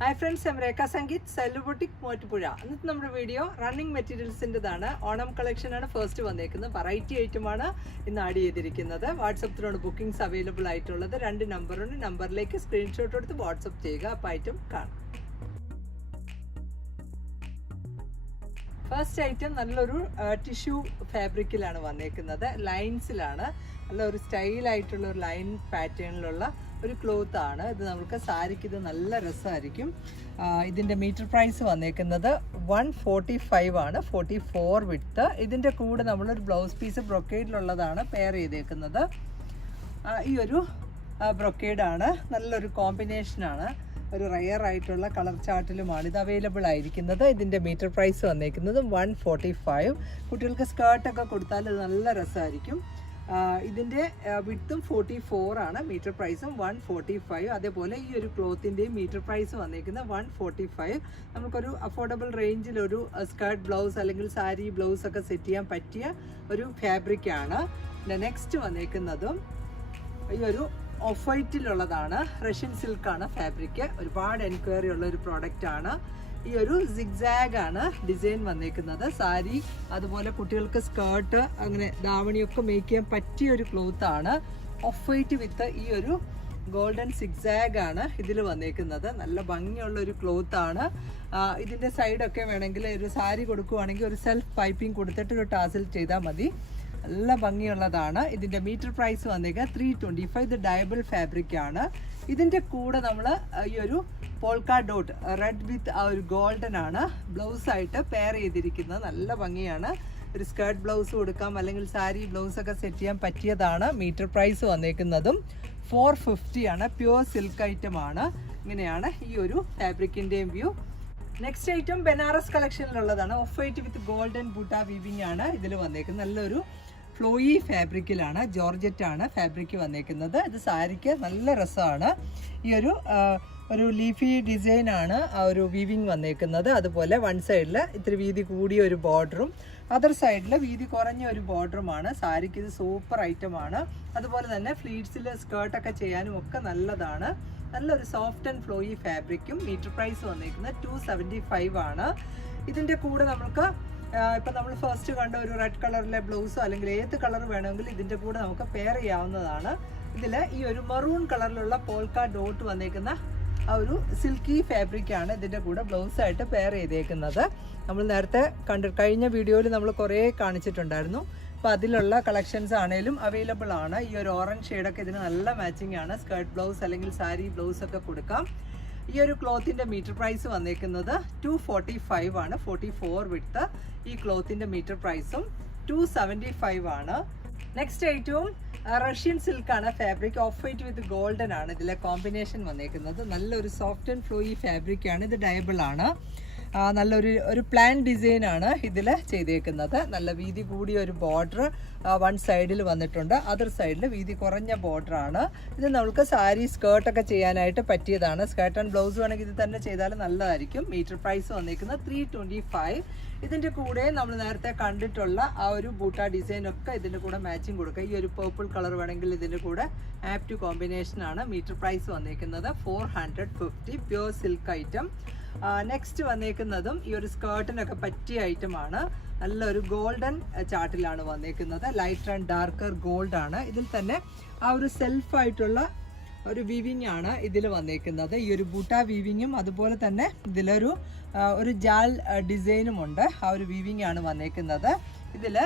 Hi friends M Rekha Sangeeth സെല്ലുബൊട്ടിക് മോറ്റുപുഴ ഇന്നത്തെ നമ്മുടെ വീഡിയോ റണ്ണിങ് മെറ്റീരിയൽസിന്റെതാണ് ഓണം കളക്ഷനാണ് ഫസ്റ്റ് വന്നേക്കുന്നത്. വെറൈറ്റി ഐറ്റമാണ് ഇന്ന് ആഡ് ചെയ്തിരിക്കുന്നത്. വാട്സപ്പിലാണ് ബുക്കിംഗ്സ് അവൈലബിൾ ആയിട്ടുള്ളത് രണ്ട് നമ്പറുണ്ട് നമ്പറിലേക്ക് സ്ക്രീൻഷോട്ട് എടുത്ത് വാട്സപ്പ് ചെയ്യുക. അപ്പോൾ ഐറ്റം കാണാം. ഫസ്റ്റ് ഐറ്റം നല്ലൊരു ടിഷ്യൂ ഫാബ്രിക്കിലാണ് വന്നേക്കുന്നത്. ലൈൻസിലാണ് നല്ല ഒരു സ്റ്റൈലായിട്ടുള്ള ഒരു ലൈൻ പാറ്റേണിലുള്ള ഒരു ക്ലോത്ത് ആണ്. ഇത് നമുക്ക് സാരിക്ക് ഇത് നല്ല രസമായിരിക്കും. ഇതിന്റെ മീറ്റർ പ്രൈസ് വന്നേക്കുന്നത് വൺ ഫോർട്ടി ഫൈവ് ആണ്. Forty four width. ഇതിന്റെ കൂടെ നമ്മളൊരു ബ്ലൗസ് പീസ് ബ്രൊക്കേഡിലുള്ളതാണ് പെയർ ചെയ്തേക്കുന്നത്. ഈ ഒരു ബ്രൊക്കേഡാണ് നല്ലൊരു കോമ്പിനേഷനാണ് ഒരു റയർ ആയിട്ടുള്ള കളർ ചാർട്ടിലുമാണ് ഇത് അവൈലബിൾ ആയിരിക്കുന്നത്. ഇതിന്റെ മീറ്റർ പ്രൈസ് വന്നേക്കുന്നത് വൺ ഫോർട്ടി ഫൈവ് കുട്ടികൾക്ക് സ്കേർട്ടൊക്കെ കൊടുത്താൽ ഇത് നല്ല രസമായിരിക്കും. ഇതിന്റെ വിട്ടും ഫോർട്ടി ഫോർ ആണ്. മീറ്റർ പ്രൈസും വൺ ഫോർട്ടി ഫൈവ് അതേപോലെ ഈ ഒരു ക്ലോത്തിന്റെയും മീറ്റർ പ്രൈസ് വന്നിരിക്കുന്നത് വൺ ഫോർട്ടി ഫൈവ് നമുക്കൊരു അഫോർഡബിൾ റേഞ്ചിൽ ഒരു സ്കേർട്ട് ബ്ലൗസ് അല്ലെങ്കിൽ സാരി ബ്ലൗസ് ഒക്കെ സെറ്റ് ചെയ്യാൻ പറ്റിയ ഒരു ഫാബ്രിക്കാണ് നെക്സ്റ്റ് വന്നേക്കുന്നതും ഈ ഒരു ഓഫ് വൈറ്റിലുള്ളതാണ് റഷ്യൻ സിൽക്കാണ് ഫാബ്രിക് ഒരുപാട് എൻക്വയറി ഉള്ള ഒരു പ്രോഡക്റ്റ് ആണ്. ഈ ഒരു സിഗ്സാഗ് ആണ് ഡിസൈൻ വന്നേക്കുന്നത്. സാരി അതുപോലെ കുട്ടികൾക്ക് സ്കേർട്ട് അങ്ങനെ ദാവണിയൊക്കെ മേക്ക് ചെയ്യാൻ പറ്റിയ ഒരു ക്ലോത്ത് ആണ്. ഓഫ് വൈറ്റ് വിത്ത് ഈ ഒരു ഗോൾഡൻ സിഗ്സാഗ് ആണ് ഇതിൽ വന്നേക്കുന്നത്. നല്ല ഭംഗിയുള്ള ഒരു ക്ലോത്ത് ആണ്. ഇതിന്റെ സൈഡൊക്കെ വേണമെങ്കിൽ ഒരു സാരി കൊടുക്കുവാണെങ്കിൽ ഒരു സെൽഫ് പൈപ്പിംഗ് കൊടുത്തിട്ട് ഒരു ടാസിൽ ചെയ്താൽ മതി. നല്ല ഭംഗിയുള്ളതാണ്. ഇതിന്റെ മീറ്റർ പ്രൈസ് വന്നേക്കുക ത്രീ ട്വന്റി ഫൈവ് ഇത് ഡയബിൾ ഫാബ്രിക് ആണ്. ഇതിന്റെ കൂടെ നമ്മൾ ഈ ഒരു പോൾക്ക ഡോട്ട് റെഡ് വിത്ത് ആ ഒരു ഗോൾഡൻ ആണ് ബ്ലൗസ് ആയിട്ട് പെയർ ചെയ്തിരിക്കുന്നത്. നല്ല ഭംഗിയാണ്. ഒരു സ്കേർട്ട് ബ്ലൗസ് കൊടുക്കാം അല്ലെങ്കിൽ സാരി ബ്ലൗസ് ഒക്കെ സെറ്റ് ചെയ്യാൻ പറ്റിയതാണ് മീറ്റർ പ്രൈസ് വന്നേക്കുന്നതും. ഫോർ ഫിഫ്റ്റി ആണ് പ്യുവർ സിൽക്ക് ഐറ്റം ആണ്. ഇങ്ങനെയാണ് ഈ ഒരു ഫാബ്രിക്കിന്റെയും view next item Banaras കളക്ഷനിലുള്ളതാണ് off white with golden butta weaving ആണ് ഇതിൽ വന്നേക്കുന്നത്. നല്ലൊരു ഫ്ലോയി ഫാബ്രിക്കിലാണ് ജോർജറ്റ് ആണ് ഫാബ്രിക് വന്നേക്കുന്നത്. ഇത് സാരിക്ക് നല്ല രസമാണ്. ഈ ഒരു ഒരു ലീഫി ഡിസൈനാണ് ആ ഒരു വീവിങ് വന്നേക്കുന്നത്. അതുപോലെ വൺ സൈഡിൽ ഇത്തിരി വീതി കൂടിയ ഒരു ബോർഡറും അതർ സൈഡിൽ വീതി കുറഞ്ഞ ഒരു ബോർഡറുമാണ് സാരിക്ക് ഇത് സൂപ്പർ ഐറ്റം ആണ്. അതുപോലെ തന്നെ ഫ്ലീറ്റ്സിൽ സ്കേർട്ടൊക്കെ ചെയ്യാനും ഒക്കെ നല്ലതാണ്. നല്ലൊരു സോഫ്റ്റ് ആൻഡ് ഫ്ലോയി ഫാബ്രിക്കും മീറ്റർ പ്രൈസ് വന്നേക്കുന്നത് ടു ആണ്. ഇതിന്റെ കൂടെ നമുക്ക് ഇപ്പം നമ്മൾ ഫസ്റ്റ് കണ്ട ഒരു റെഡ് കളറിലെ ബ്ലൗസോ അല്ലെങ്കിൽ ഏത് കളർ വേണമെങ്കിലും ഇതിന്റെ കൂടെ നമുക്ക് പെയർ ചെയ്യാവുന്നതാണ്. ഇതിൽ ഈ ഒരു മറൂൺ കളറിലുള്ള പോൾക്ക ഡോട്ട് വന്നേക്കുന്ന ആ ഒരു സിൽക്കി ഫാബ്രിക്കാണ് ഇതിന്റെ കൂടെ ബ്ലൗസ് ആയിട്ട് പെയർ ചെയ്തേക്കുന്നത്. നമ്മൾ നേരത്തെ കണ്ട് കഴിഞ്ഞ വീഡിയോയിൽ നമ്മൾ കുറേ കാണിച്ചിട്ടുണ്ടായിരുന്നു. അപ്പോൾ അതിലുള്ള കളക്ഷൻസ് ആണേലും അവൈലബിൾ ആണ്. ഈ ഒരു ഓറഞ്ച് ഷെയ്ഡൊക്കെ ഇതിന് നല്ല മാച്ചിങ് ആണ്. സ്കേർട്ട് ബ്ലൗസ് അല്ലെങ്കിൽ സാരി ബ്ലൗസ് ഒക്കെ കൊടുക്കാം. ഈ ഒരു ക്ലോത്തിന്റെ മീറ്റർ പ്രൈസ് വന്നേക്കുന്നത് ടു ഫോർട്ടി ഫൈവ് ആണ്. ഫോർട്ടി ഫോർ വിട്ട് ഈ ക്ലോത്തിന്റെ മീറ്റർ പ്രൈസും ടു സെവന്റി ഫൈവ് ആണ് നെക്സ്റ്റ് ഐറ്റവും Russian സിൽക്കാണ് fabric off white with golden ആണ് ഇതിലെ കോമ്പിനേഷൻ വന്നേക്കുന്നത്. നല്ലൊരു സോഫ്റ്റ് ആൻഡ് ഫ്ലോയി ഫാബ്രിക് ആണ്. ഇത് ഡയബിൾ ആണ്. നല്ലൊരു ഒരു പ്ലാൻ ഡിസൈനാണ് ഇതിൽ ചെയ്തേക്കുന്നത്. നല്ല വീതി കൂടിയ ഒരു ബോർഡർ വൺ സൈഡിൽ വന്നിട്ടുണ്ട്. അതർ സൈഡിൽ വീതി കുറഞ്ഞ ബോർഡർ ആണ്. ഇത് നമുക്ക് സാരി സ്കേർട്ടൊക്കെ ചെയ്യാനായിട്ട് പറ്റിയതാണ്. സ്കേർട്ട് ആൻഡ് ബ്ലൗസ് വേണമെങ്കിൽ ഇത് തന്നെ ചെയ്താൽ നല്ലതായിരിക്കും. മീറ്റർ പ്രൈസ് വന്നിരിക്കുന്നത് ത്രീ ട്വന്റി ഫൈവ് ഇതിന്റെ കൂടെ നമ്മൾ നേരത്തെ കണ്ടിട്ടുള്ള ആ ഒരു ബൂട്ട ഡിസൈൻ ഒക്കെ ഇതിന്റെ കൂടെ മാച്ചിങ് കൊടുക്കുക. ഈ ഒരു പേർപ്പിൾ കളർ വേണമെങ്കിൽ ഇതിന്റെ കൂടെ ആപ്റ്റ് കോമ്പിനേഷനാണ് മീറ്റർ പ്രൈസ് വന്നിരിക്കുന്നത് four hundred fifty pure silk item next വന്നേക്കുന്നതും ഈ ഒരു സ്കേർട്ടിനൊക്കെ പറ്റിയ ഐറ്റം ആണ്. നല്ലൊരു ഗോൾഡൻ ചാർട്ടിലാണ് വന്നേക്കുന്നത്. ലൈറ്റ് ആൻഡ് ഡാർക്കർ ഗോൾഡ് ആണ്. ഇതിൽ തന്നെ ആ ഒരു സെൽഫായിട്ടുള്ള ഒരു വീവിങ് ആണ് ഇതിൽ വന്നേക്കുന്നത്. ഈ ഒരു ബൂട്ട വീവിങ്ങും അതുപോലെ തന്നെ ഇതിലൊരു ഒരു ജാൽ ഡിസൈനും ഉണ്ട്. ആ ഒരു വീവിങ് ആണ് വന്നേക്കുന്നത്. ഇതിൽ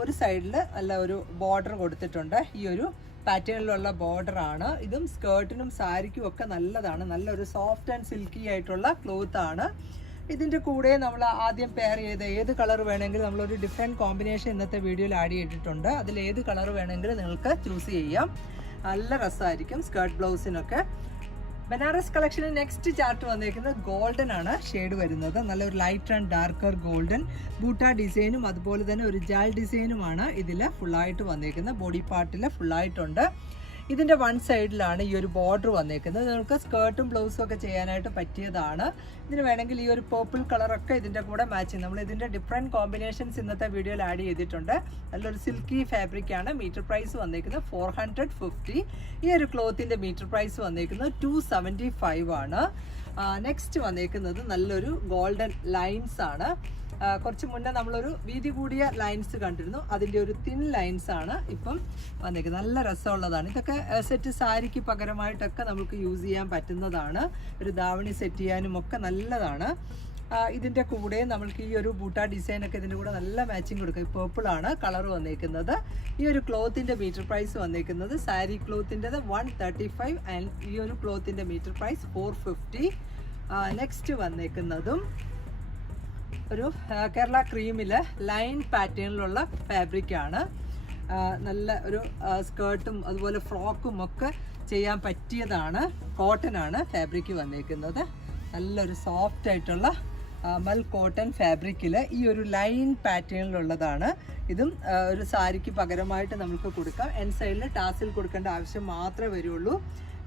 ഒരു സൈഡിൽ നല്ല ഒരു ബോർഡർ കൊടുത്തിട്ടുണ്ട്. ഈ ഒരു പാറ്റേണിലുള്ള ബോർഡർ ആണ് ഇതും സ്കേർട്ടിനും സാരിക്കും ഒക്കെ നല്ലതാണ്. നല്ലൊരു സോഫ്റ്റ് ആൻഡ് സിൽക്കി ആയിട്ടുള്ള ക്ലോത്ത് ആണ്. ഇതിന്റെ കൂടെ നമ്മൾ ആദ്യം പെയർ ചെയ്ത ഏത് കളർ വേണമെങ്കിലും നമ്മളൊരു ഡിഫറെന്റ് കോമ്പിനേഷൻ ഇന്നത്തെ വീഡിയോയിൽ ആഡ് ചെയ്തിട്ടുണ്ട്. അതിൽ ഏത് കളർ വേണമെങ്കിലും നിങ്ങൾക്ക് ചൂസ് ചെയ്യാം. നല്ല രസമായിരിക്കും സ്കേർട്ട് ബ്ലൗസിനൊക്കെ. ബനാറസ് കളക്ഷനിൽ നെക്സ്റ്റ് ചാർട്ട് വന്നേക്കുന്നത് ഗോൾഡൻ ആണ്. ഷെയ്ഡ് വരുന്നത്. നല്ലൊരു light and darker golden butta ഡിസൈനും അതുപോലെ തന്നെ ഒരു ജാൽ ഡിസൈനുമാണ് ഇതിൽ ഫുള്ളായിട്ട് വന്നേക്കുന്നത്. ബോഡി പാർട്ടിൽ ഫുള്ളായിട്ടുണ്ട് ഇതിന്റെ വൺ സൈഡിലാണ് ഈ ഒരു ബോർഡർ വന്നേക്കുന്നത്. നമുക്ക് സ്കേർട്ടും ബ്ലൗസും ഒക്കെ ചെയ്യാനായിട്ട് പറ്റിയതാണ്. ഇതിന് വേണമെങ്കിൽ ഈ ഒരു പേർപ്പിൾ കളറൊക്കെ ഇതിന്റെ കൂടെ മാച്ച് ചെയ്യും. നമ്മൾ ഇതിന്റെ ഡിഫറെന്റ് കോമ്പിനേഷൻസ് ഇന്നത്തെ വീഡിയോയിൽ ആഡ് ചെയ്തിട്ടുണ്ട്. നല്ലൊരു സിൽക്കി ഫാബ്രിക് ആണ്. മീറ്റർ പ്രൈസ് വന്നേക്കുന്നത് ഫോർ ഹൺഡ്രഡ് ഫിഫ്റ്റി ഈ ഒരു ക്ലോത്തിന്റെ മീറ്റർ പ്രൈസ് വന്നേക്കുന്നത് ടു സെവന്റി ഫൈവ് ആണ് നെക്സ്റ്റ് വന്നേക്കുന്നത് നല്ലൊരു ഗോൾഡൻ ലൈൻസ് ആണ്. കുറച്ച് മുന്നേ നമ്മളൊരു വീതി കൂടിയ ലൈൻസ് കണ്ടിരുന്നു. അതിന്റെ ഒരു തിൻ ലൈൻസ് ആണ് ഇപ്പം വന്നേക്കുന്നത്. നല്ല രസമുള്ളതാണ്. ഇതൊക്കെ സെറ്റ് സാരിക്ക് പകരമായിട്ടൊക്കെ നമുക്ക് യൂസ് ചെയ്യാൻ പറ്റുന്നതാണ്. ഒരു ദാവണി സെറ്റ് ചെയ്യാനും ഒക്കെ നല്ലതാണ്. ഇതിന്റെ കൂടെ നമ്മൾക്ക് ഈ ഒരു ബൂട്ട ഡിസൈൻ ഒക്കെ ഇതിന്റെ കൂടെ നല്ല മാച്ചിങ് കൊടുക്കുക ഈ ആണ് കളർ വന്നേക്കുന്നത്. ഈ ഒരു ക്ലോത്തിന്റെ മീറ്റർ പ്രൈസ് വന്നേക്കുന്നത്. സാരി ക്ലോത്തിന്റെത് വൺ തേർട്ടി ഫൈവ് ആൻഡ് ഈ ഒരു ക്ലോത്തിന്റെ metre price four fifty next വന്നേക്കുന്നതും ഒരു കേരള ക്രീമിൽ ലൈൻ പാറ്റേണിലുള്ള ഫാബ്രിക് ആണ്. ആ, നല്ല ഒരു സ്കേർട്ടും അതുപോലെ ഫ്രോക്കും ഒക്കെ ചെയ്യാൻ പറ്റിയതാണ്. കോട്ടൺ ആണ് ഫാബ്രിക് വന്നേക്കുന്നത്. നല്ലൊരു സോഫ്റ്റ് ആയിട്ടുള്ള മൽ കോട്ടൺ ഫാബ്രിക്കിൽ ഈ ഒരു ലൈൻ പാറ്റേണിലുള്ളതാണ്. ഇതും ഒരു സാരിക്ക് പകരമായിട്ട് നമുക്ക് കൊടുക്കാം. എൻ സൈഡിൽ ടാസിൽ കൊടുക്കേണ്ട ആവശ്യം മാത്രമേ വരുള്ളൂ.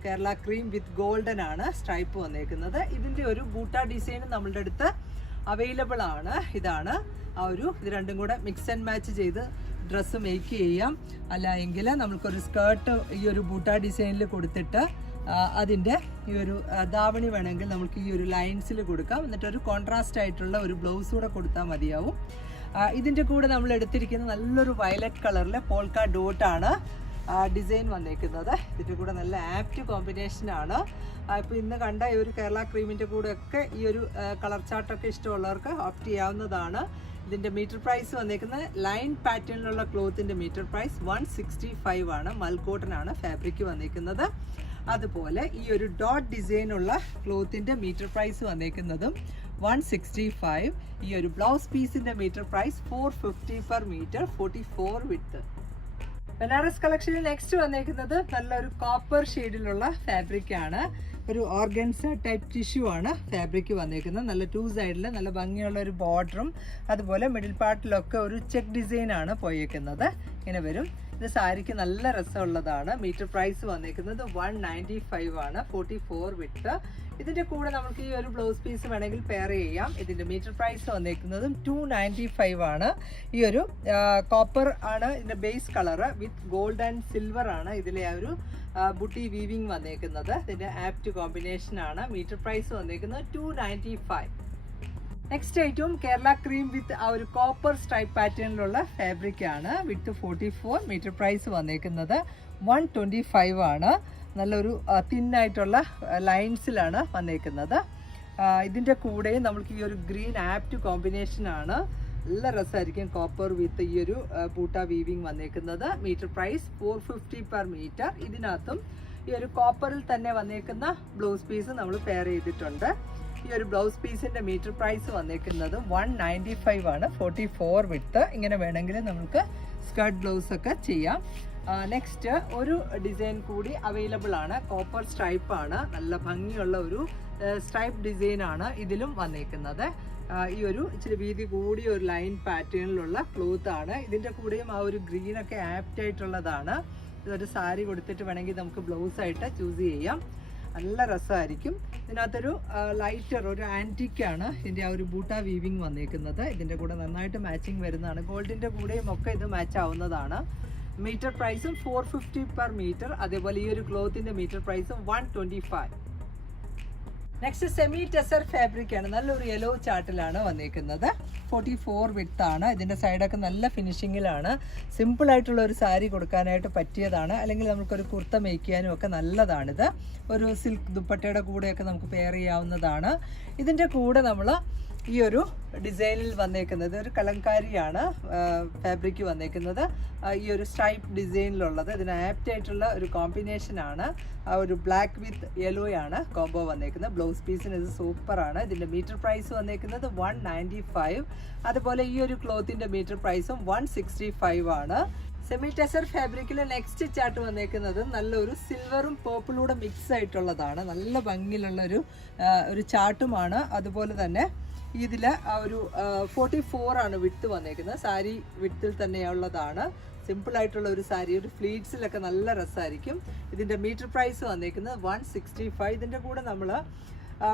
കേരള ക്രീം വിത്ത് ഗോൾഡൻ ആണ് സ്ട്രൈപ്പ് വന്നേക്കുന്നത്. ഇതിന്റെ ഒരു ബൂട്ട ഡിസൈൻ നമ്മളുടെ അടുത്ത് അവൈലബിൾ ആണ്. ഇതാണ് ആ ഒരു ഇത് രണ്ടും കൂടെ മിക്സ് ആൻഡ് മാച്ച് ചെയ്ത് ഡ്രസ്സ് മേക്ക് ചെയ്യാം. അല്ല എങ്കിൽ നമുക്കൊരു സ്കേർട്ട് ഈ ഒരു ബൂട്ടാ ഡിസൈനിൽ കൊടുത്തിട്ട് അതിന്റെ ഈ ഒരു ധാവണി വേണമെങ്കിൽ നമുക്ക് ഈ ഒരു ലൈൻസിൽ കൊടുക്കാം. എന്നിട്ട് ഒരു കോൺട്രാസ്റ്റ് ആയിട്ടുള്ള ഒരു ബ്ലൗസ് കൂടെ കൊടുത്താൽ മതിയാവും. ഇതിന്റെ കൂടെ നമ്മൾ എടുത്തിരിക്കുന്ന നല്ലൊരു വയലറ്റ് കളറിലെ പോൾക്ക ഡോട്ടാണ് ഡിസൈൻ വന്നേക്കുന്നത്. ഇതിന്റെ കൂടെ നല്ല ആപ്റ്റ് കോമ്പിനേഷനാണ് ഇപ്പോൾ ഇന്ന് കണ്ട ഈ ഒരു കേരള ക്രീമിന്റെ കൂടെയൊക്കെ ഈ ഒരു കളർ ചാർട്ടൊക്കെ ഇഷ്ടമുള്ളവർക്ക് ഓപ്റ്റ് ചെയ്യാവുന്നതാണ്. ഇതിന്റെ മീറ്റർ പ്രൈസ് വന്നേക്കുന്നത് ലൈൻ പാറ്റേണിലുള്ള ക്ലോത്തിന്റെ meter price one sixty five ആണ്. മൽക്കോട്ടനാണ് ആണ് ഫാബ്രിക് വന്നേക്കുന്നത്. അതുപോലെ ഈ ഒരു ഡോട്ട് ഡിസൈനുള്ള ക്ലോത്തിന്റെ മീറ്റർ പ്രൈസ് വന്നേക്കുന്നതും വൺ സിക്സ്റ്റി ഫൈവ് ഈ ഒരു ബ്ലൗസ് പീസിന്റെ meter price four fifty per meter forty four width Banaras കളക്ഷനിൽ next വന്നേക്കുന്നത് നല്ലൊരു കോപ്പർ ഷെയ്ഡിലുള്ള ഫാബ്രിക് ആണ്. ഒരു ഓർഗൻസ ടൈപ്പ് ടിഷ്യൂ ആണ് ഫാബ്രിക് വന്നേക്കുന്നത്. നല്ല ടു സൈഡിൽ നല്ല ഭംഗിയുള്ള ഒരു ബോർഡറും അതുപോലെ മിഡിൽ പാർട്ടിലൊക്കെ ഒരു ചെക്ക് ഡിസൈൻ ആണ് പോയേക്കുന്നത്. ഇങ്ങനെ വരും. ഇത് സാരിക്ക് നല്ല രസമുള്ളതാണ്. മീറ്റർ പ്രൈസ് വന്നിരിക്കുന്നത് വൺ നയന്റി ഫൈവ് ആണ്. Forty four width. ഇതിന്റെ കൂടെ നമുക്ക് ഈ ഒരു ബ്ലൗസ് പീസ് വേണമെങ്കിൽ പെയർ ചെയ്യാം. ഇതിന്റെ മീറ്റർ പ്രൈസ് വന്നേക്കുന്നതും ടു നയന്റി ഫൈവ് ആണ്. ഈ ഒരു കോപ്പർ ആണ്. ഇതിന്റെ base colour with gold and silver ആണ്. ഇതിലെ ആ ഒരു ബുട്ടി വീവിങ് വന്നേക്കുന്നത്. ഇതിന്റെ ആപ്റ്റ് കോമ്പിനേഷൻ ആണ്. മീറ്റർ പ്രൈസ് വന്നിരിക്കുന്നത് ടു നയന്റി ഫൈവ് നെക്സ്റ്റ് ഐറ്റവും കേരള ക്രീം വിത്ത് ആ ഒരു കോപ്പർ സ്ട്രൈപ്പ് പാറ്റേണിലുള്ള ഫാബ്രിക് ആണ്. Width forty four meter price വന്നേക്കുന്നത് വൺ ട്വന്റി ഫൈവ് ആണ്. നല്ലൊരു തിന്നായിട്ടുള്ള ലൈൻസിലാണ് വന്നേക്കുന്നത്. ഇതിന്റെ കൂടെയും നമ്മൾക്ക് ഈ ഒരു ഗ്രീൻ ആപ്റ്റ് കോമ്പിനേഷൻ ആണ്. നല്ല രസമായിരിക്കും കോപ്പർ വിത്ത് ഈ ഒരു പൂട്ട വീവിങ് വന്നേക്കുന്നത്. Meter price four fifty per meter ഇതിനകത്തും ഈ ഒരു കോപ്പറിൽ തന്നെ വന്നേക്കുന്ന ബ്ലൗസ് പീസ് നമ്മൾ പെയർ ചെയ്തിട്ടുണ്ട്. ഈ ഒരു ബ്ലൗസ് പീസിന്റെ മീറ്റർ പ്രൈസ് വന്നിരിക്കുന്നത് വൺ നയന്റി ഫൈവ് ആണ്. ഫോർട്ടി ഫോർ വിത്ത് ഇങ്ങനെ വേണമെങ്കിൽ നമുക്ക് സ്കർട്ട് ബ്ലൗസ് ഒക്കെ ചെയ്യാം. നെക്സ്റ്റ് ഒരു ഡിസൈൻ കൂടി അവൈലബിൾ ആണ്. കോപ്പർ സ്ട്രൈപ്പ് ആണ്. നല്ല ഭംഗിയുള്ള ഒരു സ്ട്രൈപ്പ് ഡിസൈൻ ആണ് ഇതിലും വന്നിരിക്കുന്നത് ഈ ഒരു ഇച്ചിരി വീതി കൂടിയ ഒരു ലൈൻ പാറ്റേണിലുള്ള ക്ലോത്ത് ആണ്. ഇതിന്റെ കൂടെയും ആ ഒരു ഗ്രീൻ ഒക്കെ ആപ്റ്റ് ആയിട്ടുള്ളതാണ്. ഇതൊരു സാരി കൊടുത്തിട്ട് വേണമെങ്കിൽ നമുക്ക് ബ്ലൗസ് ആയിട്ട് ചൂസ് ചെയ്യാം. നല്ല രസമായിരിക്കും. ഇതിനകത്തൊരു ലൈറ്റർ ഒരു ആന്റിക്കാണ് ഇതിന്റെ ആ ഒരു ബൂട്ട വീവിങ് വന്നേക്കുന്നത്. ഇതിന്റെ കൂടെ നന്നായിട്ട് മാച്ചിങ് വരുന്നതാണ്. ഗോൾഡിന്റെ കൂടെയും ഒക്കെ ഇത് മാച്ച് ആവുന്നതാണ്. മീറ്റർ പ്രൈസും ഫോർ ഫിഫ്റ്റി പെർ മീറ്റർ അതേപോലെ ഈ ഒരു ക്ലോത്തിന്റെ മീറ്റർ പ്രൈസും one twenty five next semi tussar fabric ആണ്. നല്ലൊരു യെല്ലോ ചാർട്ടിലാണ് വന്നിരിക്കുന്നത്. ഫോർട്ടി ഫോർ വിത്ത് ആണ് ഇതിന്റെ സൈഡൊക്കെ നല്ല ഫിനിഷിങ്ങിലാണ് സിമ്പിൾ ആയിട്ടുള്ള ഒരു സാരി കൊടുക്കാനായിട്ട് പറ്റിയതാണ്. അല്ലെങ്കിൽ നമുക്കൊരു കുർത്ത മേക്ക് ചെയ്യാനും ഒക്കെ നല്ലതാണിത്. ഒരു സിൽക്ക് ദുപ്പട്ടയുടെ കൂടെയൊക്കെ നമുക്ക് പെയർ ചെയ്യാവുന്നതാണ്. ഇതിന്റെ കൂടെ നമ്മൾ ഈ ഒരു ഡിസൈനിൽ വന്നേക്കുന്നത് ഒരു കലങ്കാരിയാണ് ഫാബ്രിക് വന്നേക്കുന്നത്. ഈ ഒരു സ്ട്രൈപ്പ് ഡിസൈനിലുള്ളത് ഇതിന് ആപ്റ്റ് ആയിട്ടുള്ള ഒരു കോമ്പിനേഷൻ ആണ്. ആ ഒരു ബ്ലാക്ക് വിത്ത് യെല്ലോ ആണ് കോംബോ വന്നേക്കുന്നത്. ബ്ലൗസ് പീസിന് ഇത് സൂപ്പറാണ് ഇതിന്റെ മീറ്റർ പ്രൈസ് വന്നേക്കുന്നത് വൺ നയന്റി ഫൈവ് അതുപോലെ ഈ ഒരു ക്ലോത്തിന്റെ മീറ്റർ പ്രൈസും വൺ സിക്സ്റ്റി ഫൈവ് ആണ്. സെമി ടെസർ ഫാബ്രിക്കിൽ നെക്സ്റ്റ് ചാട്ട് വന്നേക്കുന്നത് നല്ലൊരു സിൽവറും പേർപ്പിളൂടെ മിക്സ് ആയിട്ടുള്ളതാണ്. നല്ല ഭംഗിയിലുള്ളൊരു ഒരു ചാട്ടുമാണ് അതുപോലെ തന്നെ ഇതിൽ ഒരു ഫോർട്ടി ഫോർ ആണ് വിട്ട് വന്നേക്കുന്നത്. സാരി വിട്ടിൽ തന്നെയുള്ളതാണ്. സിമ്പിളായിട്ടുള്ള ഒരു സാരി ഒരു ഫ്ലീറ്റ്സിലൊക്കെ നല്ല രസമായിരിക്കും ഇതിന്റെ മീറ്റർ പ്രൈസ് വന്നേക്കുന്നത് വൺ സിക്സ്റ്റി ഫൈവ് ഇതിന്റെ കൂടെ നമ്മൾ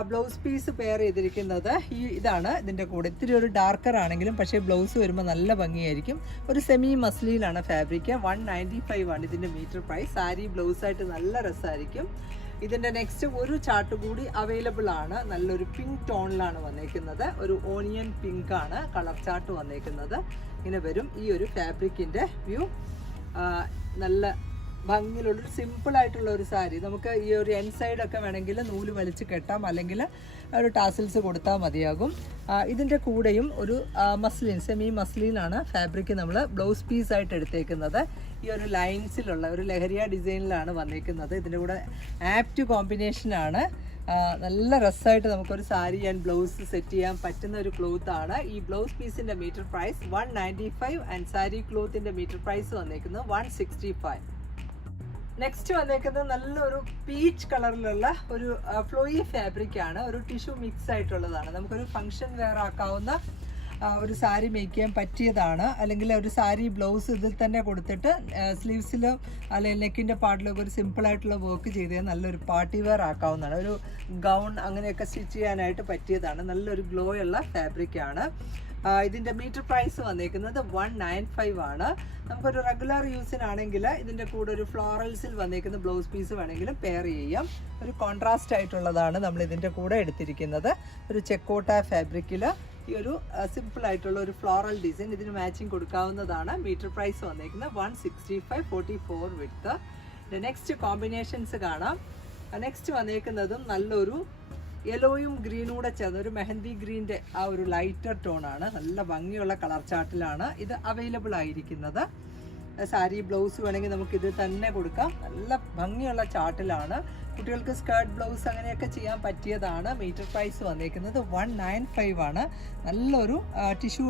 ബ്ലൗസ് പീസ് പെയർ ചെയ്തിരിക്കുന്നത് ഈ ഇതാണ്. ഇതിന്റെ കൂടെ ഇത്തിരി ഒരു ഡാർക്കർ ആണെങ്കിലും പക്ഷേ ബ്ലൗസ് വരുമ്പോൾ നല്ല ഭംഗിയായിരിക്കും. ഒരു സെമി മസ്ലിയിലാണ് ഫാബ്രിക് വൺ നയന്റി ഫൈവ് ആണ് ഇതിന്റെ മീറ്റർ പ്രൈസ് സാരി ബ്ലൗസായിട്ട് നല്ല രസമായിരിക്കും ഇതിന്റെ നെക്സ്റ്റ് ഒരു ചാർട്ട് കൂടി അവൈലബിൾ ആണ്. നല്ലൊരു പിങ്ക് ടോണിലാണ് വന്നേക്കുന്നത്. ഒരു ഓണിയൻ പിങ്ക് ആണ് കളർ ചാർട്ട് വന്നേക്കുന്നത്. ഇങ്ങനെ വരും ഈ ഒരു ഫാബ്രിക്കിന്റെ വ്യൂ നല്ല ഭംഗിയിലുള്ളൊരു സിമ്പിൾ ആയിട്ടുള്ള ഒരു സാരി നമുക്ക് ഈ ഒരു എൻ സൈഡ് ഒക്കെ വേണമെങ്കിൽ നൂൽ വലിച്ച് കെട്ടാം. അല്ലെങ്കിൽ ഒരു ടാസിൽസ് കൊടുത്താൽ മതിയാകും. ഇതിന്റെ കൂടെയും ഒരു മസ്ലിൻ സെമി മസ്ലിനാണ് ഫാബ്രിക് നമ്മൾ ബ്ലൗസ് പീസ് ആയിട്ട് എടുത്തേക്കുന്നത്. ഈ ഒരു ലൈൻസിലുള്ള ഒരു ലഹരിയ ഡിസൈനിലാണ് വന്നേക്കുന്നത്. ഇതിന്റെ കൂടെ ആപ്റ്റ് കോമ്പിനേഷനാണ് നല്ല രസമായിട്ട് നമുക്കൊരു സാരി ആൻഡ് ബ്ലൗസ് സെറ്റ് ചെയ്യാൻ പറ്റുന്ന ഒരു ക്ലോത്ത് ആണ്. ഈ ബ്ലൗസ് പീസിന്റെ meter price one ninety five and sari ക്ലോത്തിന്റെ metre price വന്നേക്കുന്നത് വൺ സിക്സ്റ്റി ഫൈവ് നെക്സ്റ്റ് വന്നേക്കുന്നത് നല്ലൊരു പീച്ച് കളറിലുള്ള ഒരു ഫ്ലോയി ഫാബ്രിക് ആണ്. ഒരു ടിഷ്യൂ മിക്സ് ആയിട്ടുള്ളതാണ്. നമുക്കൊരു ഫംഗ്ഷൻ വെയർ ആക്കാവുന്ന ഒരു സാരി മേക്ക് ചെയ്യാൻ പറ്റിയതാണ്. അല്ലെങ്കിൽ ഒരു സാരി ബ്ലൗസ് ഇതിൽ തന്നെ കൊടുത്തിട്ട് സ്ലീവ്സിലും അല്ലെങ്കിൽ നെക്കിന്റെ പാർട്ടിലൊക്കെ ഒരു സിമ്പിളായിട്ടുള്ള വർക്ക് ചെയ്ത് നല്ലൊരു പാർട്ടി വെയർ ആക്കാവുന്നതാണ്. ഒരു ഗൗൺ അങ്ങനെയൊക്കെ സ്റ്റിച്ച് ചെയ്യാനായിട്ട് പറ്റിയതാണ്. നല്ലൊരു ഗ്ലോ ഉള്ള ഫാബ്രിക് ആണ്. ആ, ഇതിന്റെ മീറ്റർ പ്രൈസ് വന്നേക്കുന്നത് വൺ നയൻ ഫൈവ് ആണ്. നമുക്കൊരു റെഗുലർ യൂസിനാണെങ്കിൽ ഇതിന്റെ കൂടെ ഒരു ഫ്ലോറൽസിൽ വന്നേക്കുന്ന ബ്ലൗസ് പീസ് വേണമെങ്കിലും പെയർ ചെയ്യാം. ഒരു കോൺട്രാസ്റ്റ് ആയിട്ടുള്ളതാണ് നമ്മൾ ഇതിന്റെ കൂടെ എടുത്തിരിക്കുന്നത്. ഒരു ചെക്കോട്ട ഫാബ്രിക്കിൽ ഈ ഒരു സിമ്പിൾ ആയിട്ടുള്ള ഒരു ഫ്ലോറൽ ഡിസൈൻ ഇതിന് മാച്ചിങ് കൊടുക്കാവുന്നതാണ്. മീറ്റർ പ്രൈസ് വന്നേക്കുന്നത് one sixty five forty four width next combinations കാണാം. നെക്സ്റ്റ് വന്നേക്കുന്നതും നല്ലൊരു യെലോയും ഗ്രീനും കൂടെ ചേർന്ന് ഒരു മെഹന്തി ഗ്രീന്റെ ആ ഒരു ലൈറ്റർ ടോണാണ്. നല്ല ഭംഗിയുള്ള കളർ ചാർട്ടിലാണ് ഇത് അവൈലബിൾ ആയിരിക്കുന്നത്. സാരി ബ്ലൗസ് വേണമെങ്കിൽ നമുക്കിത് തന്നെ കൊടുക്കാം. നല്ല ഭംഗിയുള്ള ചാർട്ടിലാണ് കുട്ടികൾക്ക് സ്കേർട്ട് ബ്ലൗസ് അങ്ങനെയൊക്കെ ചെയ്യാൻ പറ്റിയതാണ്. മീറ്റർ പ്രൈസ് വന്നേക്കുന്നത് വൺ നയൻ ഫൈവ് ആണ്. നല്ലൊരു ടിഷ്യൂ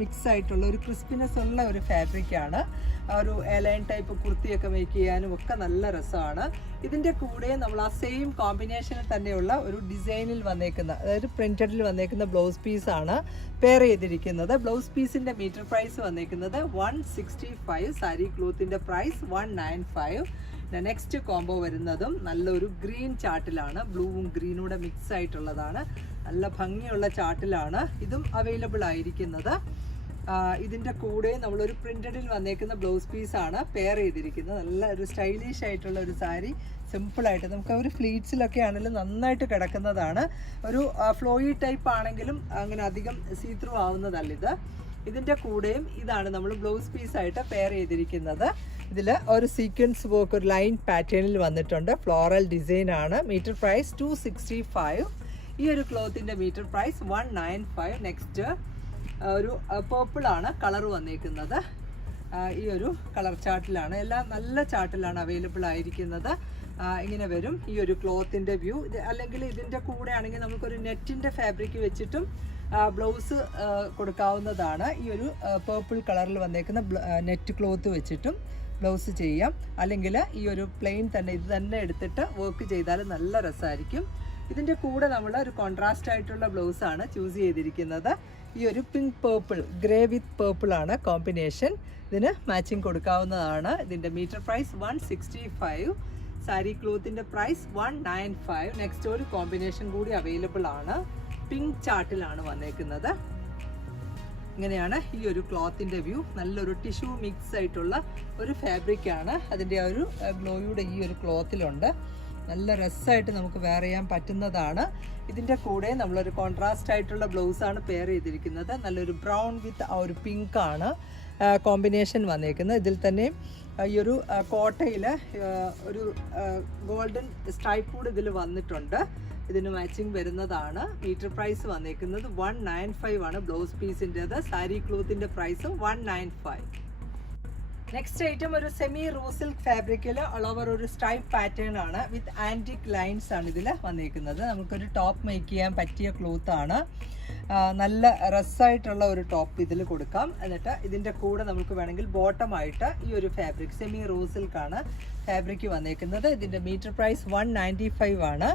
മിക്സ് ആയിട്ടുള്ള ഒരു ക്രിസ്പിനെസ് ഉള്ള ഒരു ഫാബ്രിക്കാണ് ഒരു എലൈൻ ടൈപ്പ് കുർത്തിയൊക്കെ മേക്ക് ചെയ്യാനും ഒക്കെ നല്ല രസമാണ്. ഇതിന്റെ കൂടെ നമ്മൾ ആ സെയിം കോമ്പിനേഷനിൽ തന്നെയുള്ള ഒരു ഡിസൈനിൽ വന്നേക്കുന്ന അതായത് പ്രിന്റഡിൽ വന്നേക്കുന്ന ബ്ലൗസ് പീസാണ് പെയർ ചെയ്തിരിക്കുന്നത്. ബ്ലൗസ് പീസിന്റെ മീറ്റർ പ്രൈസ് വന്നേക്കുന്നത് one sixty five sari ക്ലോത്തിന്റെ price one nine five. Next combo വരുന്നതും നല്ലൊരു ഗ്രീൻ ചാട്ടിലാണ് ബ്ലൂവും ഗ്രീനും കൂടെ മിക്സ് ആയിട്ടുള്ളതാണ്. നല്ല ഭംഗിയുള്ള ചാട്ടിലാണ് ഇതും അവൈലബിൾ ആയിരിക്കുന്നത്. ഇതിന്റെ കൂടെ നമ്മളൊരു പ്രിന്റഡിൽ വന്നേക്കുന്ന ബ്ലൗസ് പീസാണ് പെയർ ചെയ്തിരിക്കുന്നത്. നല്ല ഒരു സ്റ്റൈലിഷ് ആയിട്ടുള്ള ഒരു സാരി. സിമ്പിളായിട്ട് നമുക്ക് ഒരു ഫ്ലീറ്റ്സിലൊക്കെ ആണെങ്കിലും നന്നായിട്ട് കിടക്കുന്നതാണ്. ഒരു ഫ്ലോയി ടൈപ്പ് ആണെങ്കിലും അങ്ങനെ അധികം സീ ത്രൂ ആവുന്നതല്ല ഇത്. ഇതിന്റെ കൂടെയും ഇതാണ് നമ്മൾ ബ്ലൗസ് പീസായിട്ട് പെയർ ചെയ്തിരിക്കുന്നത്. ഇതിൽ ഒരു സീക്വൻസ് വർക്ക് ഒരു ലൈൻ പാറ്റേണിൽ വന്നിട്ടുണ്ട്. ഫ്ലോറൽ ഡിസൈൻ ആണ്. Meter price two sixty five ഈ ഒരു ക്ലോത്തിന്റെ meter price one nine five next ഒരു പേർപ്പിളാണ് കളർ വന്നേക്കുന്നത്. ആ, ഈ ഒരു കളർ ചാർട്ടിലാണ് എല്ലാം നല്ല ചാർട്ടിലാണ് അവൈലബിൾ ആയിരിക്കുന്നത്. ഇങ്ങനെ വരും. ഈ ഒരു ക്ലോത്തിന്റെ വ്യൂ അല്ലെങ്കിൽ ഇതിന്റെ കൂടെ ആണെങ്കിൽ നമുക്കൊരു നെറ്റിന്റെ ഫാബ്രിക് വെച്ചിട്ടും ബ്ലൗസ് കൊടുക്കാവുന്നതാണ്. ഈ ഒരു പേർപ്പിൾ കളറിൽ വന്നേക്കുന്ന നെറ്റ് ക്ലോത്ത് വെച്ചിട്ടും ബ്ലൗസ് ചെയ്യാം. അല്ലെങ്കിൽ ഈ ഒരു പ്ലെയിൻ തന്നെ ഇത് തന്നെ എടുത്തിട്ട് വർക്ക് ചെയ്താൽ നല്ല രസമായിരിക്കും. ഇതിന്റെ കൂടെ നമ്മൾ ഒരു കോൺട്രാസ്റ്റ് ആയിട്ടുള്ള ബ്ലൗസാണ് ചൂസ് ചെയ്തിരിക്കുന്നത്. ഈ ഒരു pink purple grey with purple ആണ് കോമ്പിനേഷൻ ഇതിന് മാച്ചിങ് കൊടുക്കാവുന്നതാണ്. ഇതിന്റെ metre price one sixty five sari ക്ലോത്തിന്റെ price one nine five next ഒരു കോമ്പിനേഷൻ കൂടി അവൈലബിൾ ആണ്. പിങ്ക് ചാർട്ടിലാണ് വന്നേക്കുന്നത്. ഇങ്ങനെയാണ് ഈ ഒരു ക്ലോത്തിന്റെ വ്യൂ നല്ലൊരു ടിഷ്യൂ മിക്സ് ആയിട്ടുള്ള ഒരു ഫാബ്രിക് ആണ്. അതിന്റെ ആ ഒരു ഗ്ലോയുടെ ഈ ഒരു ക്ലോത്തിലുണ്ട് നല്ല രസമായിട്ട് നമുക്ക് വെയർ ചെയ്യാൻ പറ്റുന്നതാണ്. ഇതിന്റെ കൂടെ നമ്മളൊരു കോൺട്രാസ്റ്റ് ആയിട്ടുള്ള ബ്ലൗസാണ് പെയർ ചെയ്തിരിക്കുന്നത്. നല്ലൊരു ബ്രൗൺ വിത്ത് ആ ഒരു പിങ്ക് ആണ്. കോമ്പിനേഷൻ വന്നേക്കുന്നത്. ഇതിൽ തന്നെ ഈ ഒരു കോട്ടയിൽ ഒരു ഗോൾഡൻ സ്ട്രൈപ്പ് കൂടി ഇതിൽ വന്നിട്ടുണ്ട്. ഇതിന് മാച്ചിങ് വരുന്നതാണ്. മീറ്റർ പ്രൈസ് വന്നേക്കുന്നത് വൺ നയൻ ഫൈവ് ആണ്. ബ്ലൗസ് പീസിന്റെത് സാരി ക്ലോത്തിന്റെ പ്രൈസും one nine five next item ഒരു സെമി റോ സിൽക്ക് ഫാബ്രിക്കിൽ ഉള്ളവർ ഒരു സ്ട്രൈപ്പ് പാറ്റേൺ ആണ്. വിത്ത് ആന്റിക് ലൈൻസ് ആണ് ഇതിൽ വന്നേക്കുന്നത്. നമുക്കൊരു ടോപ്പ് മേക്ക് ചെയ്യാൻ പറ്റിയ ക്ലോത്ത് ആണ്. നല്ല രസമായിട്ടുള്ള ഒരു ടോപ്പ് ഇതിൽ കൊടുക്കാം. എന്നിട്ട് ഇതിന്റെ കൂടെ നമുക്ക് വേണമെങ്കിൽ ബോട്ടമായിട്ട് ഈ ഒരു ഫാബ്രിക് സെമി റൂസിൽക്കാണ് ഫാബ്രിക് വന്നേക്കുന്നത്. ഇതിന്റെ meter price one ninety five ആണ്.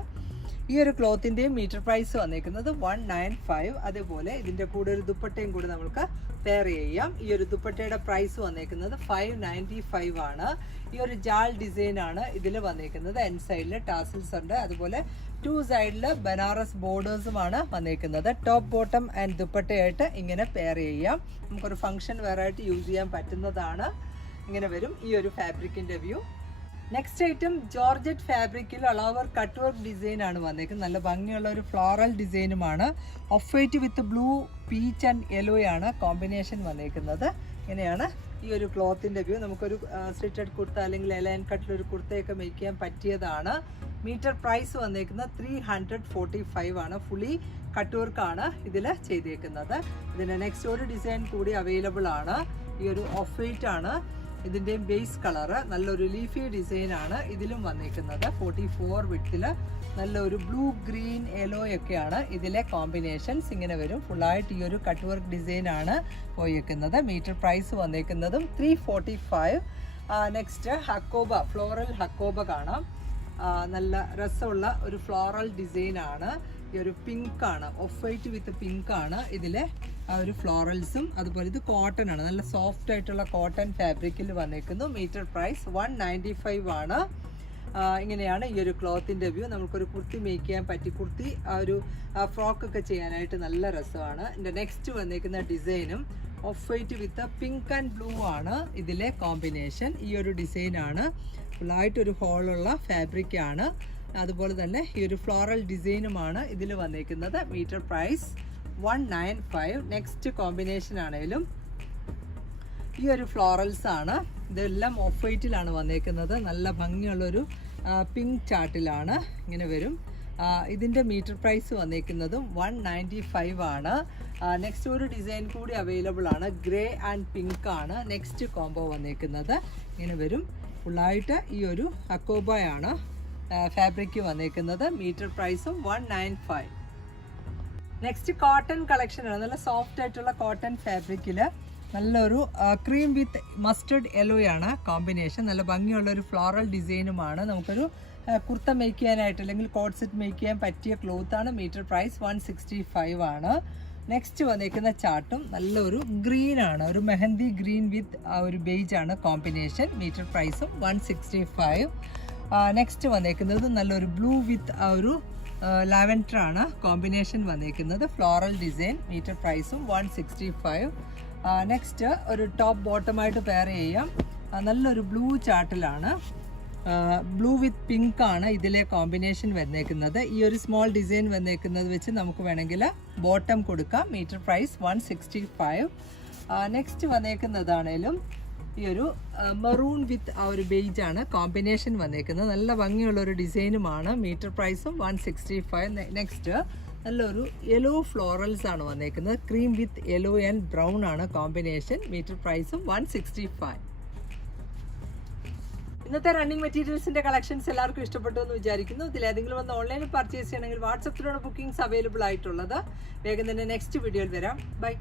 ഈ ഒരു ക്ലോത്തിന്റെയും മീറ്റർ പ്രൈസ് വന്നേക്കുന്നത് വൺ നയൻ ഫൈവ് അതേപോലെ ഇതിന്റെ കൂടെ ഒരു ദുപ്പട്ടയും കൂടെ നമുക്ക് പെയർ ചെയ്യാം. ഈ ഒരു ദുപ്പട്ടയുടെ പ്രൈസ് വന്നേക്കുന്നത് ഫൈവ് നയന്റി ഫൈവ് ആണ്. ഈ ഒരു ജാൾ ഡിസൈൻ ആണ് ഇതിൽ വന്നിരിക്കുന്നത് എൻ സൈഡിൽ ടാസിൽസ് ഉണ്ട്. അതുപോലെ ടു സൈഡിൽ ബനാറസ് ബോർഡേഴ്സുമാണ് വന്നിരിക്കുന്നത് ടോപ്പ് ബോട്ടം ആൻഡ് ദുപ്പട്ടയായിട്ട് ഇങ്ങനെ പെയർ ചെയ്യാം. നമുക്കൊരു ഫംഗ്ഷൻ വെയർ യൂസ് ചെയ്യാൻ പറ്റുന്നതാണ്. ഇങ്ങനെ വരും ഈ ഒരു ഫാബ്രിക്കിന്റെ വ്യൂ നെക്സ്റ്റ് ഐറ്റം ജോർജറ്റ് ഫാബ്രിക്കിൽ അളവർ കട്ട് വർക്ക് ഡിസൈൻ ആണ് വന്നേക്കുന്നത്. നല്ല ഭംഗിയുള്ള ഒരു floral ഡിസൈനുമാണ് off white with blue peach and yellow ആണ് കോമ്പിനേഷൻ വന്നേക്കുന്നത്. ഇങ്ങനെയാണ് ഈ ഒരു ക്ലോത്തിന്റെ വ്യൂ നമുക്കൊരു സ്റ്റിച്ചഡ് കുർത്ത അല്ലെങ്കിൽ എലൈൻ കട്ടിലൊരു കുർത്തയൊക്കെ മേക്ക് ചെയ്യാൻ പറ്റിയതാണ്. മീറ്റർ പ്രൈസ് വന്നേക്കുന്നത് ത്രീ ഹൺഡ്രഡ് ഫോർട്ടി ഫൈവ് ആണ്. ഫുള്ളി കട്ടൂർക്കാണ് ഇതിൽ ചെയ്തേക്കുന്നത്. ഇതിന്റെ നെക്സ്റ്റ് ഒരു ഡിസൈൻ കൂടി അവൈലബിൾ ആണ്. ഈ ഒരു ഓഫ് വൈറ്റ് ആണ്. ഇതിന്റെയും ബേസ് കളറ് നല്ലൊരു ലീഫി ഡിസൈൻ ആണ് ഇതിലും വന്നിരിക്കുന്നത് ഫോർട്ടി ഫോർ വിട്ടിൽ നല്ലൊരു ബ്ലൂ ഗ്രീൻ യെല്ലോ ഒക്കെയാണ് ഇതിലെ കോമ്പിനേഷൻസ് ഇങ്ങനെ വരും. ഫുള്ളായിട്ട് ഈ ഒരു കട്ട് വർക്ക് ഡിസൈൻ ആണ് പോയിരിക്കുന്നത് metre price വന്നിരിക്കുന്നതും three forty five next hakoba floral hakoba കാണാം. നല്ല രസമുള്ള ഒരു ഫ്ലോറൽ ഡിസൈൻ ആണ്. ഈ ഒരു പിങ്ക് ആണ്. ഓഫ് വൈറ്റ് വിത്ത് പിങ്ക് ആണ് ഇതിലെ ആ ഒരു ഫ്ലോറൽസും അതുപോലെ ഇത് കോട്ടൺ ആണ്. നല്ല സോഫ്റ്റ് ആയിട്ടുള്ള കോട്ടൺ ഫാബ്രിക്കിൽ വന്നേക്കുന്നു. Meter price one ninety five ആണ് ഇങ്ങനെയാണ് ഈ ഒരു ക്ലോത്തിന്റെ വ്യൂ നമുക്കൊരു കുർത്തി മേക്ക് ചെയ്യാൻ പറ്റി. കുർത്തി ആ ഒരു ഫ്രോക്ക് ഒക്കെ ചെയ്യാനായിട്ട് നല്ല രസമാണ്. എന്റെ നെക്സ്റ്റ് വന്നേക്കുന്ന ഡിസൈനും off white with pink and blue ആണ് ഇതിലെ കോമ്പിനേഷൻ ഈ ഒരു ഡിസൈനാണ് ഫുള്ളായിട്ടൊരു ഹോളുള്ള ഫാബ്രിക് ആണ്. അതുപോലെ തന്നെ ഈ ഒരു ഫ്ലോറൽ ഡിസൈനുമാണ് ഇതിൽ വന്നേക്കുന്നത്. Meter price one nine five next combination ആണെങ്കിലും ഈ ഒരു ഫ്ലോറൽസ് ആണ്. ഇതെല്ലാം ഓഫ് വൈറ്റിലാണ് വന്നേക്കുന്നത്. നല്ല ഭംഗിയുള്ളൊരു പിങ്ക് ചാർട്ടിലാണ് ഇങ്ങനെ വരും. ഇതിന്റെ മീറ്റർ പ്രൈസ് വന്നേക്കുന്നതും വൺ നയന്റി ഫൈവ് ആണ്. നെക്സ്റ്റ് ഒരു ഡിസൈൻ കൂടി അവൈലബിൾ ആണ്. ഗ്രേ ആൻഡ് പിങ്ക് ആണ് നെക്സ്റ്റ് കോംബോ വന്നേക്കുന്നത്. ഇങ്ങനെ വരും. ഫുള്ളായിട്ട് ഈ ഒരു അക്കോബയാണ് ഫാബ്രിക് വന്നേക്കുന്നത്. മീറ്റർ പ്രൈസും one nine five next cotton collection ആണ്. നല്ല സോഫ്റ്റ് ആയിട്ടുള്ള കോട്ടൺ ഫാബ്രിക്കിൽ നല്ലൊരു ക്രീം വിത്ത് മസ്റ്റർഡ് യെല്ലോയാണ് കോമ്പിനേഷൻ നല്ല ഭംഗിയുള്ള ഒരു ഫ്ലോറൽ ഡിസൈനുമാണ് നമുക്കൊരു കുർത്ത മേക്ക് ചെയ്യാനായിട്ട് അല്ലെങ്കിൽ കോട്ട് സെറ്റ് മേക്ക് ചെയ്യാൻ പറ്റിയ ക്ലോത്ത് ആണ്. Meter price one sixty five ആണ്. നെക്സ്റ്റ് വന്നേക്കുന്ന ചാട്ടും നല്ലൊരു ഗ്രീൻ ആണ്. ഒരു മെഹന്തി ഗ്രീൻ വിത്ത് ഒരു ബേജ് ആണ് കോമ്പിനേഷൻ മീറ്റർ പ്രൈസും വൺ സിക്സ്റ്റി ഫൈവ് നെക്സ്റ്റ് വന്നേക്കുന്നത് നല്ലൊരു ബ്ലൂ വിത്ത് ആ ഒരു ലാവൻഡർ ആണ് കോമ്പിനേഷൻ വന്നിരിക്കുന്നത്. ഫ്ലോറൽ ഡിസൈൻ മീറ്റർ പ്രൈസും വൺ സിക്സ്റ്റി ഫൈവ് നെക്സ്റ്റ് ഒരു ടോപ്പ് ബോട്ടമായിട്ട് പെയർ ചെയ്യാം. നല്ലൊരു ബ്ലൂ ചാർട്ടിലാണ്. ബ്ലൂ വിത്ത് പിങ്ക് ആണ് ഇതിലെ കോമ്പിനേഷൻ വന്നേക്കുന്നത്. ഈ ഒരു സ്മോൾ ഡിസൈൻ വന്നേക്കുന്നത് വെച്ച് നമുക്ക് വേണമെങ്കിൽ ബോട്ടം കൊടുക്കാം. Meter price one sixty five next വന്നേക്കുന്നതാണേലും ഈ ഒരു മെറൂൺ വിത്ത് ആ ഒരു ബേജ് ആണ് കോമ്പിനേഷൻ വന്നേക്കുന്നത്. നല്ല ഭംഗിയുള്ള ഒരു ഡിസൈനുമാണ്. മീറ്റർ പ്രൈസും വൺ സിക്സ്റ്റി ഫൈവ് നെക്സ്റ്റ് നല്ലൊരു യെല്ലോ ഫ്ലോറൽസ് ആണ് വന്നേക്കുന്നത്. Cream with yellow and brown ആണ് കോമ്പിനേഷൻ മീറ്റർ പ്രൈസും വൺ സിക്സ്റ്റി ഫൈവ് ഇന്നത്തെ റണ്ണിങ് മെറ്റീരിയൽസിന്റെ കളക്ഷൻസ് എല്ലാവർക്കും ഇഷ്ടപ്പെട്ടു എന്ന് വിചാരിക്കുന്നു. ഇതിൽ ഏതെങ്കിലും ഒന്ന് ഓൺലൈനിൽ പർച്ചേസ് ചെയ്യണമെങ്കിൽ വാട്സപ്പിലാണ് ബുക്കിംഗ്സ് അവൈലബിൾ ആയിട്ടുള്ളത്. വേഗം തന്നെ നെക്സ്റ്റ് വീഡിയോയിൽ വരാം. ബൈ